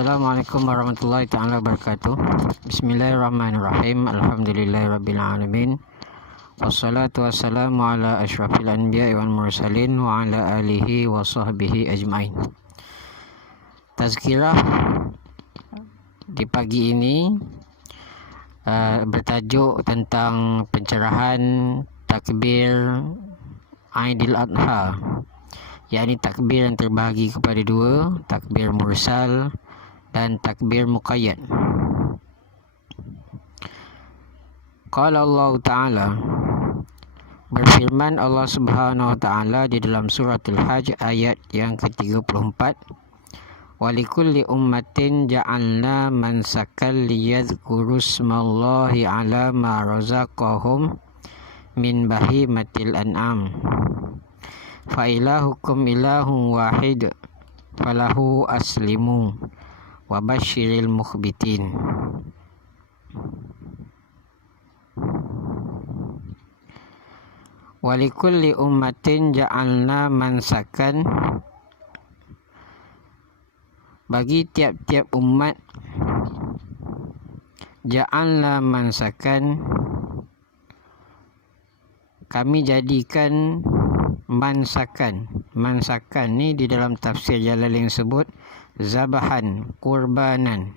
Assalamualaikum warahmatullahi ta'ala wabarakatuh. Bismillahirrahmanirrahim. Alhamdulillahirrabbilalamin. Wassalatu wassalamu ala ashrafil anbiya wal mursalin wa ala alihi wa sahbihi ajma'in. Tazkirah di pagi ini bertajuk tentang pencerahan takbir Aidil Adha, yakni takbir yang terbahagi kepada dua, takbir mursal dan takbir muqayyad. Qala Allah Ta'ala, berfirman Allah Subhanahu Wa Ta'ala di dalam suratul Hajj ayat yang ke-34, walikulli ummatin ja'alna mansakan liyadhkuru smallahi ala ma razaqahum min bahimatil an'am fa ilahukum ilahun wahid falahu aslimu wa basyiril mukhbitin. Walikulli ummatin ja'alna mansakan, bagi tiap-tiap umat, ja'alna mansakan, kami jadikan mansakan. Mansakan ni di dalam tafsir Jalalain sebut zabahan, kurbanan,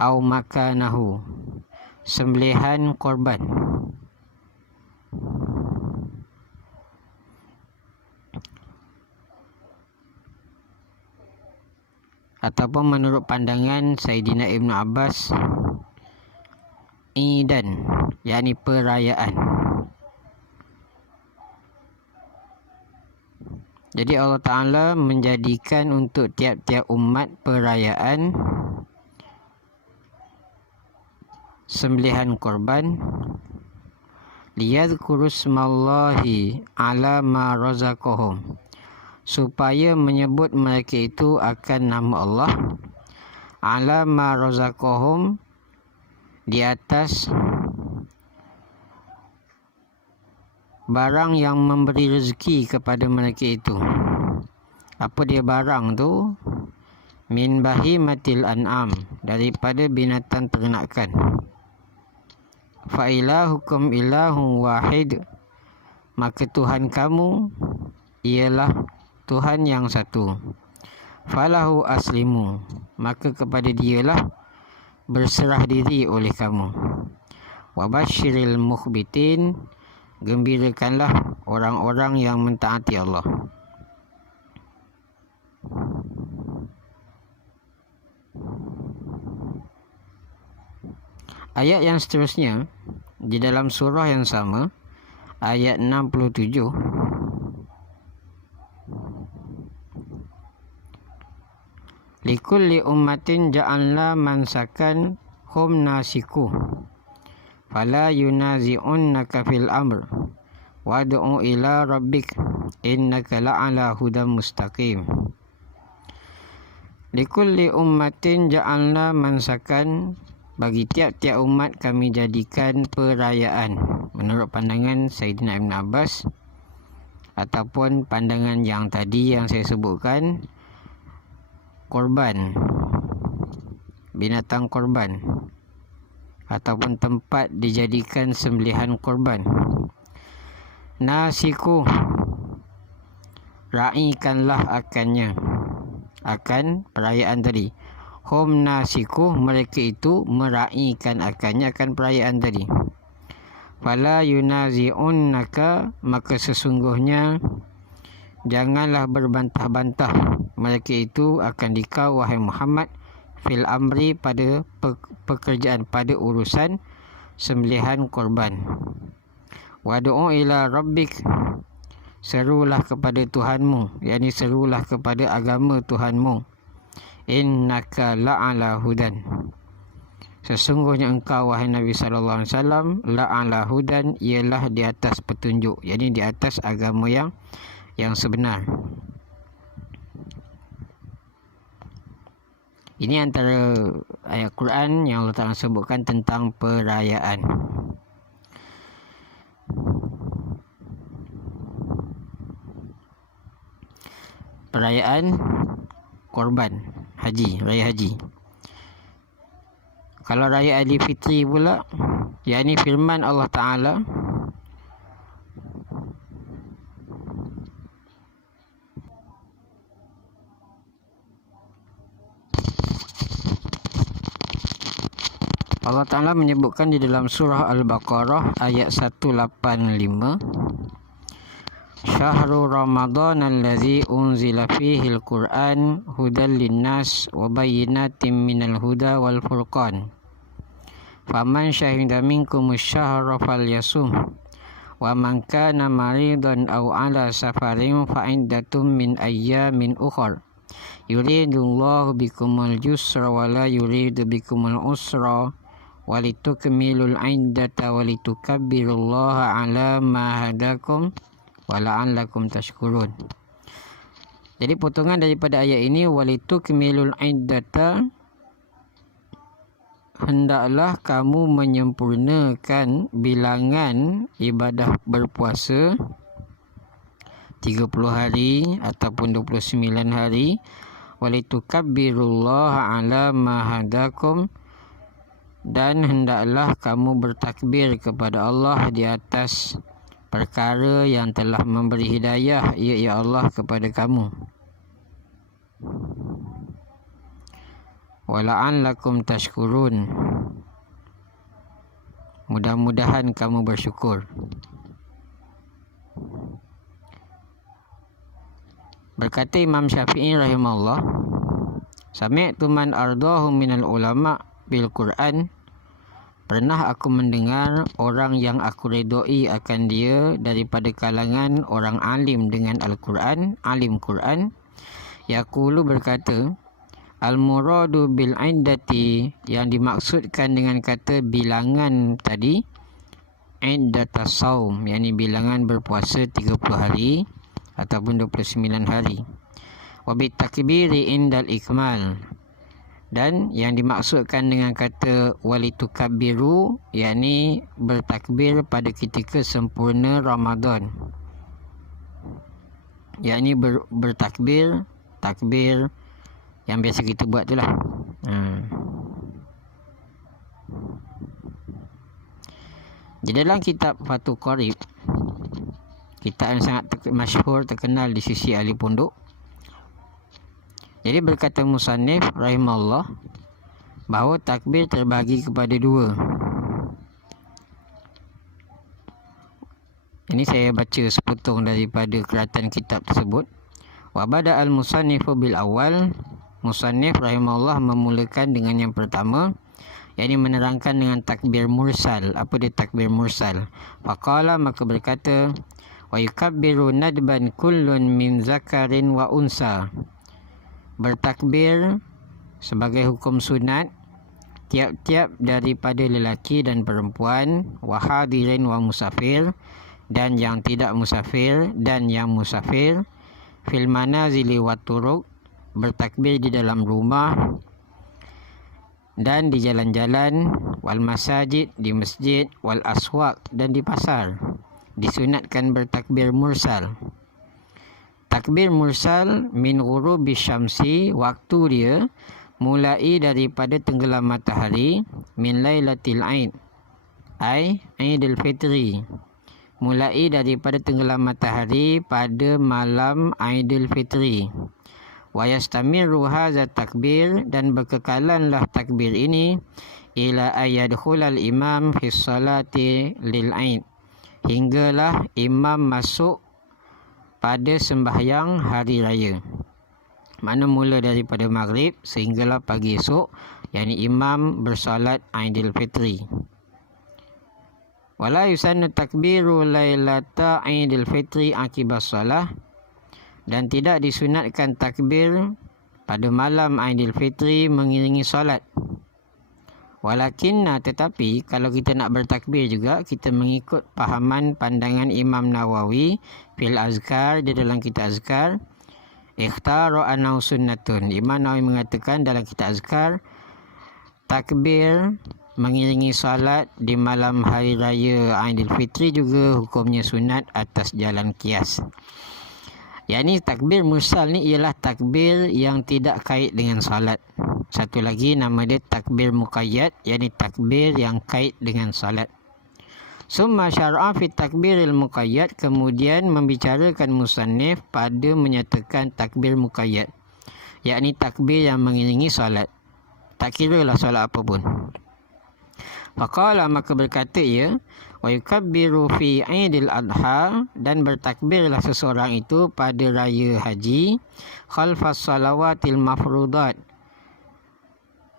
au makanahu, sembelihan korban. Ataupun menurut pandangan Sayyidina Ibn Abbas, idan, yakni perayaan. Jadi Allah Ta'ala menjadikan untuk tiap-tiap umat perayaan sembelihan korban, liyadhkuru smallahi ala ma razaqahum, supaya menyebut mereka itu akan nama Allah, ala ma razaqahum, di atas barang yang memberi rezeki kepada mereka itu. Apa dia barang tu? Min bahimatil an'am, daripada binatang ternakan. Fa ilahukum ilahun wahid, maka Tuhan kamu ialah Tuhan yang satu. Falahu aslimu, maka kepada dialah berserah diri oleh kamu. Wa basyiril mukhbitin, gembirakanlah orang-orang yang mentaati Allah. Ayat yang seterusnya di dalam surah yang sama, ayat 67, likulli ummatin ja'alna mansakan hum nasiku fala yunazi'unnaka fil amr wad'u ila rabbik innaka la'ala hudan mustaqim. Likulli ummatin ja'alna mansakan, bagi tiap-tiap umat kami jadikan perayaan. Menurut pandangan Sayyidina Ibn Abbas ataupun pandangan yang tadi yang saya sebutkan, korban, binatang korban, ataupun tempat dijadikan sembelihan korban. Nasiku, ra'ikanlah akannya, akan perayaan tadi. Hum nasiku, mereka itu mera'ikan akannya, akan perayaan tadi. Fala yunazi'unnaka, maka sesungguhnya janganlah berbantah-bantah mereka itu akan dikau, wahai Muhammad, fil amri, pada pekerjaan, pada urusan sembelihan korban. Wadu'u ila rabbik, serulah kepada Tuhanmu, yakni serulah kepada agama Tuhanmu. Innaka la'ala hudan, sesungguhnya engkau wahai Nabi sallallahu alaihi wasallam, la'ala hudan, ialah di atas petunjuk, yakni di atas agama yang sebenar. Ini antara ayat Quran yang Allah Ta'ala sebutkan tentang perayaan. Perayaan korban. haji, raya haji. Kalau raya Aidilfitri pula, yakni firman Allah Ta'ala, Allah Ta'ala menyebutkan di dalam surah Al-Baqarah ayat 185, Syahrul Ramadan allazi unzila fihi al-Qur'an hudan linnas wa bayyinatin minal huda wal furqan. Faman syahida minkumus syahra falyasum wa man kana maridan aw ala safarin fa iddatun min ayyamin ukhra. Yuridullahu bikumul yusra wa la yuridu bikumul usra walitukmilul iddata walitukabbirullaha ala ma hadakum wa la'allakum tashkurun. Jadi potongan daripada ayat ini, walitukmilul iddata, hendaklah kamu menyempurnakan bilangan ibadah berpuasa 30 hari ataupun 29 hari. Walitukabbirullaha ala ma hadakum, dan hendaklah kamu bertakbir kepada Allah di atas perkara yang telah memberi hidayah ia Allah kepada kamu. Wala'allakum tashkurun, mudah-mudahan kamu bersyukur. Berkata Imam Syafi'i rahimahullah, sami'tu man ardahu minal ulama' bil Quran, pernah aku mendengar orang yang aku redoi akan dia daripada kalangan orang alim dengan Al-Quran, alim Quran, yaqulu berkata, al-muradu bil iddati, yang dimaksudkan dengan kata bilangan tadi, iddatas saum, yakni bilangan berpuasa 30 hari ataupun 29 hari. Wa bit takbiri indal ikmal, dan yang dimaksudkan dengan kata walitukabbiru, yakni bertakbir pada ketika sempurna Ramadan, yakni bertakbir, takbir yang biasa kita buat tu lah. Di dalam kitab Fathul Qarib, kitab yang sangat masyhur, terkenal di sisi ahli pondok, jadi berkata musannif rahimahullah bahawa takbir terbahagi kepada dua. Ini saya baca sepotong daripada keratan kitab tersebut. Wa bada al-musannifu bil awal, musannif rahimahullah memulakan dengan yang pertama, yakni menerangkan dengan takbir mursal. Apa dia takbir mursal? Faqala, maka berkata, wa yukabbiru nadban kullun min zakarin wa unsa, bertakbir sebagai hukum sunat tiap-tiap daripada lelaki dan perempuan, wa hadirin wa musafir, dan yang tidak musafir dan yang musafir, fil manazili wa turuq, bertakbir di dalam rumah dan di jalan-jalan, wal masajid, di masjid, wal aswaq, dan di pasar. Disunatkan bertakbir mursal. Takbir mursal min ghurubi syamsi, waktu dia mulai daripada tenggelam matahari, min lailatil aid, ai Aidil Fitri, mulai daripada tenggelam matahari pada malam Aidil Fitri. Wa yastamiru hadza takbir, dan berkekalanlah takbir ini ila ayadkhulal imam fi salati lil aid, hinggalah imam masuk pada sembahyang hari raya. Mana mula daripada maghrib sehinggalah pagi esok, yakni imam bersolat Aidil Fitri. Wala yusannu takbiru lailata Aidil Fitri akibas solah, dan tidak disunatkan takbir pada malam Aidil Fitri mengiringi solat. Walakinna, tetapi kalau kita nak bertakbir juga, kita mengikut pahaman pandangan Imam Nawawi fil azkar, di dalam kitab azkar, ikhtara anau sunnatun. Imam Nawawi mengatakan dalam kitab azkar, takbir mengiringi salat di malam hari raya Aidil Fitri juga hukumnya sunat atas jalan kias. Yakni takbir mursal ni ialah takbir yang tidak kait dengan salat. Satu lagi nama dia takbir muqayyad, yakni takbir yang kait dengan salat. Summa syar'a fi takbiril muqayyad, kemudian membicarakan musannif pada menyatakan takbir muqayyad, yakni takbir yang mengiringi salat. Tak kiralah salat apa pun. Faqala, maka berkata ia, wa yukabbiru fi Aidil Adha, dan bertakbirlah seseorang itu pada raya haji, khalfas salawatil mafrudat,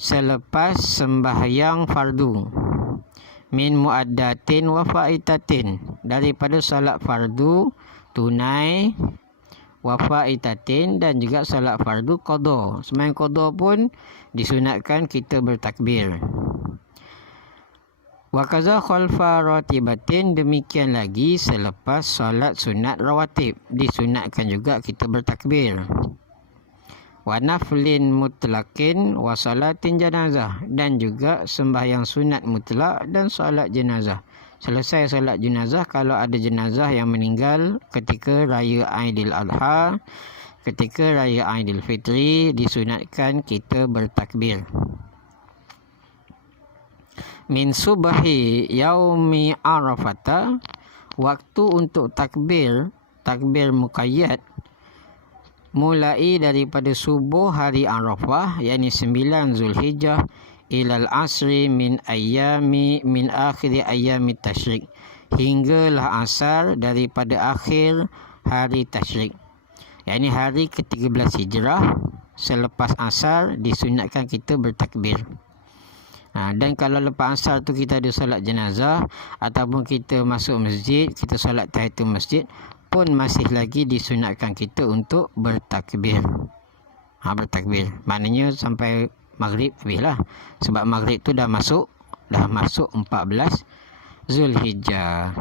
selepas sembahyang fardu, min muaddatin wa faitatin, daripada salat fardu tunai, wa faitatin, dan juga salat fardu qada. Sembahyang qada pun disunatkan kita bertakbir. Wa kaza khalfa ratibatin, demikian lagi selepas solat sunat rawatib disunatkan juga kita bertakbir. Wa naflin mutlaqin wa salatin janazah, dan juga sembahyang sunat mutlak dan solat jenazah. Selesai solat jenazah, kalau ada jenazah yang meninggal ketika raya Aidil Adha, ketika raya Aidil Fitri, disunatkan kita bertakbir. Min subahi yaumi arafata, waktu untuk takbir muqayyad mulai daripada subuh hari Arafah, yakni 9 Zulhijjah, ilal asri min akhir ayami tasyrik, hinggalah asar daripada akhir hari tasyrik, yakni hari ke-13 Hijrah. Selepas asar disunatkan kita bertakbir. Dan kalau lepas asar tu kita ada solat jenazah ataupun kita masuk masjid, kita solat tahiyatul masjid, pun masih lagi disunatkan kita untuk bertakbir. Bertakbir maknanya sampai maghrib habislah, sebab maghrib tu dah masuk 14 Zulhijjah.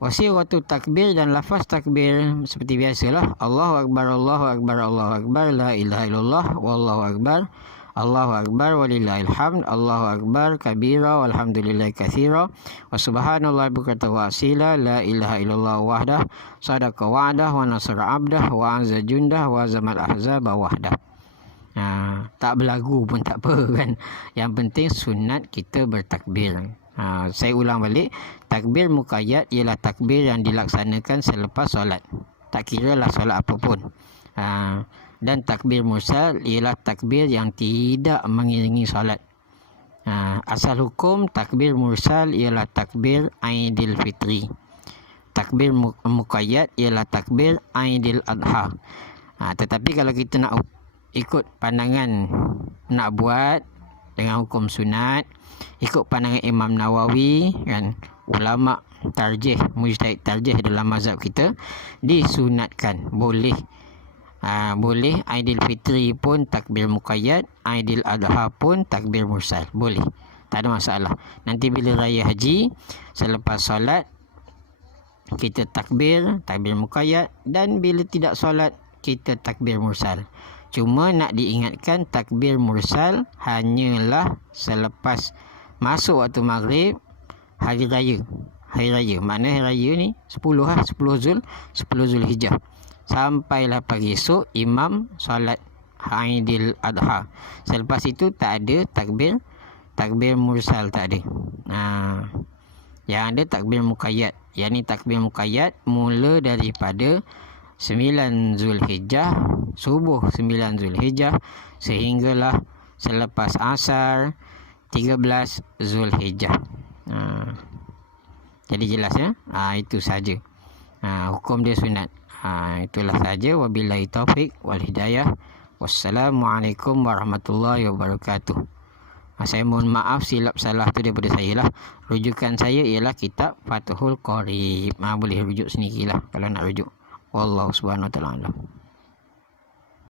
Wasiratu takbir, dan lafaz takbir seperti biasalah, Allahu akbar, Allahu akbar, Allahu akbar, la ilaha illallah, wallahu akbar, Allahu akbar walillahil hamd, Allahu akbar kabira walhamdulillahi katsira, wa subhanallahi bukratan wa asila, la ilaha illallah wahdah, sadaqa wa'dah, wa nasara abdah, wa anza jundah, wa zamal ahzaba wahdah. Tak berlagu pun tak apa kan. Yang penting sunat kita bertakbir. Saya ulang balik, takbir muqayyad ialah takbir yang dilaksanakan selepas solat, tak kira lah solat apa pun. Dan takbir mursal ialah takbir yang tidak mengiringi solat. Asal hukum takbir mursal ialah takbir Aidil Fitri. Takbir muqayyad ialah takbir Aidil Adha. Tetapi kalau kita nak ikut pandangan, nak buat dengan hukum sunat, ikut pandangan Imam Nawawi kan, ulama tarjih, mujtahid tarjih dalam mazhab kita, disunatkan boleh Aidil Fitri pun takbir muqayyad, Aidil Adha pun takbir mursal, boleh, tak ada masalah. Nanti bila raya haji, selepas solat kita takbir muqayyad, dan bila tidak solat kita takbir mursal. Cuma nak diingatkan, takbir mursal hanyalah selepas masuk waktu maghrib hari raya. Maknanya hari raya ni 10 Zulhijjah. Sampailah pagi esok imam solat Aidil Adha. Selepas itu tak ada takbir mursal, tak ada. Yang ada takbir muqayyad. Yang ni takbir muqayyad mula daripada 9 Zulhijjah, subuh 9 Zulhijjah, sehinggalah selepas asar 13 Zulhijjah. Jadi jelas ya. Itu saja. Hukum dia sunat. Itulah saja. Wabillahi taufik wal hidayah. Wassalamualaikum warahmatullahi wabarakatuh. Saya mohon maaf silap salah tu daripada saya lah. Rujukan saya ialah kitab Fathul Qorib. Boleh rujuk sendiri lah kalau nak rujuk. Wallahu subhanahu wa ta'ala alam.